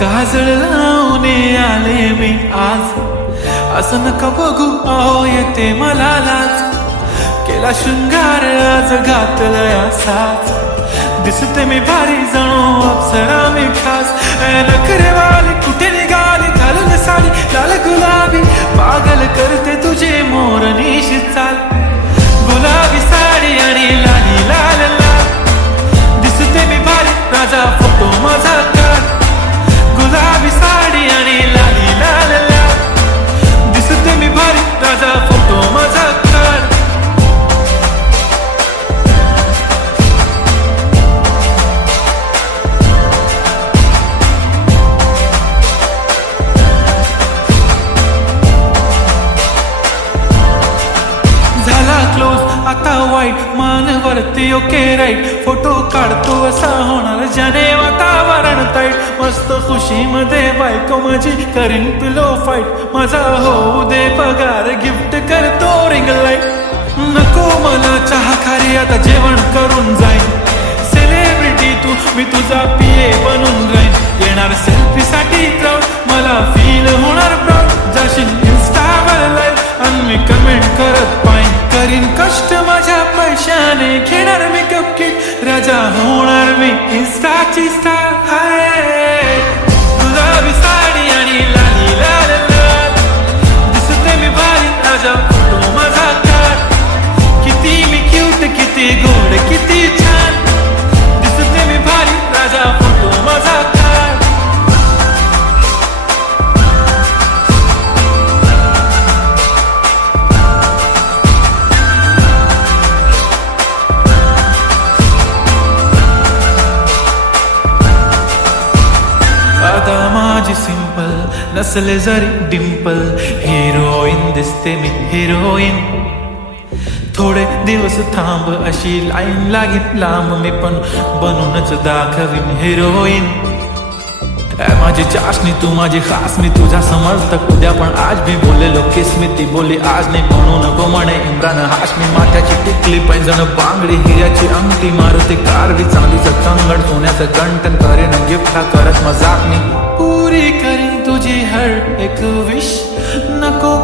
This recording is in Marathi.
काजळ लावून आले मी आज, असं नका बघू अहो येते मला लाज. केला शृंगार आज घातलाय असाच, दिसते मी भारी जणू अप्सरा मी खास. नखरे वाली कुठे निघाली घालून साडी लाल गुलाबी, पागल करते तुझे मोरनीशी चाल. गुलाबी साडी आणि लाली लाल लाल, दिसते मी भारी राजा फोटो माझा काढ. गुलाबी साडी आणि लाली लाल लाल, दिसते मी भारी राजा फोटो माझा काढ. झाला क्लोज आता वाईट, मान वरती ओके राईट. फोटो काढतो असा होणार ज्याने वातावरण ताईट. मस्त खुशीमध्ये बायको माझी करीन पिलो फाईट. माझा होऊ दे पगार गिफ्ट करतो रिंग लाईट. नको मला चहा खारी आता जेवण करून जाईन. सेलिब्रिटी तू मी तुझा पिये बनून राहीन. येणार सेल्फी साठी क्राऊड, मला फील होणार प्राऊड. जाशील इन्स्टावर लाईव्ह आणि मी कमेंट करत पाईन. करीन कष्ट माझ्या पैशाने, घेणार मेकअप किट, राजा होणार मी इन्स्टाची स्टार. हाय गुलाबी साडी आणि लाली लाल लाल, दिसते मी भारी राजा फोटो माझा काढ. किती मी क्यूट किती गोड किती छान, दिसते मी भारी राजा फोटो माझा काढ. आता माझी सिंपल नसले जरी डिंपल, हिरोईन दिसते मी हिरोईन. थोडे दिवस थांब अशी लाईन लागेल लांब, मी पण बनूनच दाखवीन हिरोईन. माझी चाशनी तू माझी खास, मी तुझा समर्थक उद्या पण आज मी बोललेलो किस मी ती बोली आज नाही. म्हणू नको म्हणे इम्रान हाशमी. माथ्याची टिकली पैंजण बांगडी हिऱ्याची अंगठी, मारुती कारवी चांदीचं कंगण सोन्याचं गंटन. करेन गिफ्ट हा करत मजाक मी, पुरी करीन तुझी हर एक विश. नको